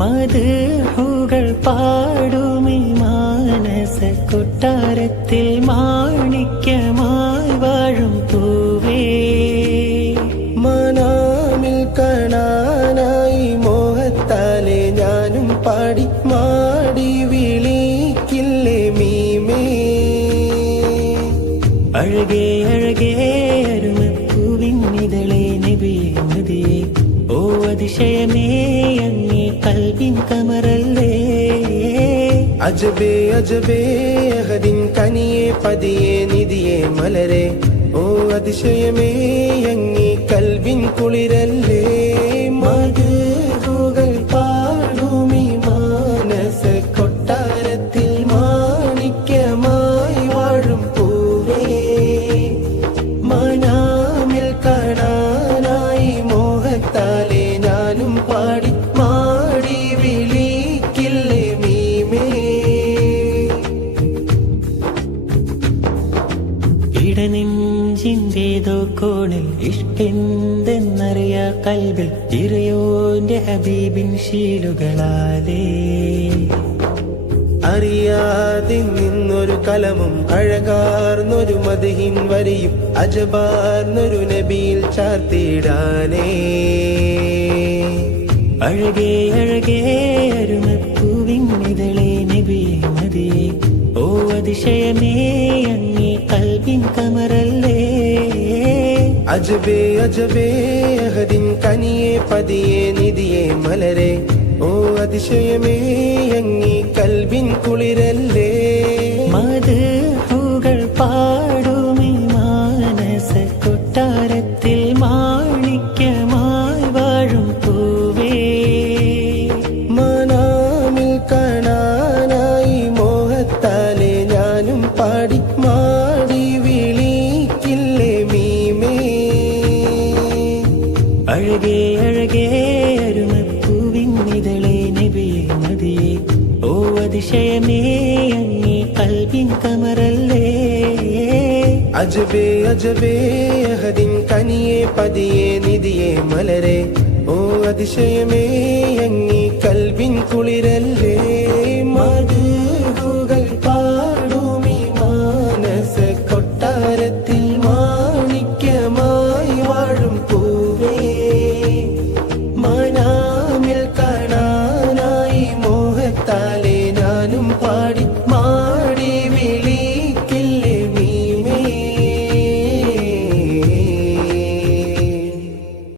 മദ്ഹുകൾ പാടുമീ മാനസ കൊട്ടാരത്തിൽ മാണിക്യമായി വാഴും പൂവേ. മനാമിൽ കാണാനായി മോഹത്താലെ ഞാനും പാടി മാടി വിളിക്കില്ലേ മീമേ. അഴകേ അഴകേ അരുമപ്പൂവിന്നിതളേ നബിയേ മദിയേ. ഓ അതിശയമേ അങ്ങേ കൽബിൻ കമറല്ലേ. അജബേ അജബേ അഹദിൻ കനിയേ പതിയേ നിധിയേ മലരെ. ഓ അതിശയമേ അങ്ങേ കൽബിൻ കുളിരല്ലേ. മദ്ഹുകൾ പാടുമീ മാനസ കൊട്ടാരത്തിൽ മാണിക്യമായി വാഴും പൂവേ. മനാമിൽ കാണാനായി മോഹത്താലെ ഞാനും പാടി മാടി വിളിക്കില്ലേ മീമേ. ഇടനെഞ്ചിന്റേതോ കോണിൽ ഇഷ്കെന്തെന്നറിയാ കൽബിൽ ഇറയോന്റെ ഹബീബിൻ ശീലുകളാലേ. അറിയാതെ നിന്നൊരു കലമും അഴകാർന്നൊരു മദ്ഹിൻ വരിയും അജബാർന്നൊരു നബിയിൽ ചാർത്തിടാനേ. അഴകേ അഴകേ അരുമപ്പൂവിന്നിതളേ നബിയേ മദിയേ. ഓ അതിശയമേ അങ്ങേ കൽബിൻ കമറല്ലേ. അജബേ അജബേ അഹദിൻ കനിയേ പതിയേ നിധിയേ മലരെ. ഓ അതിശയമേ അങ്ങേ കൽബിൻ കുളിരല്ലേ. മദ്ഹുകൾ പാടുമീ മാനസ കൊട്ടാരത്തിൽ മാണിക്യമായി വാഴും പൂവേ. മനാമിൽ കാണാനായി മോഹത്താലെ ഞാനും പാടി മാടി വിളിക്കില്ലേ മീമേ. അഴകേ അഴകേ അരുമപ്പൂവിന്നിതളേ നബിയേ മദിയേ. ഓ അതിശയമേ അങ്ങേ കൽബിൻ കമറല്ലേ. അജബേ അജബേ അഹദിൻ കനിയേ പതിയേ നിധിയേ മലരെ. ഓ അതിശയമേ അങ്ങേ കൽബിൻ കുളിരല്ലേ.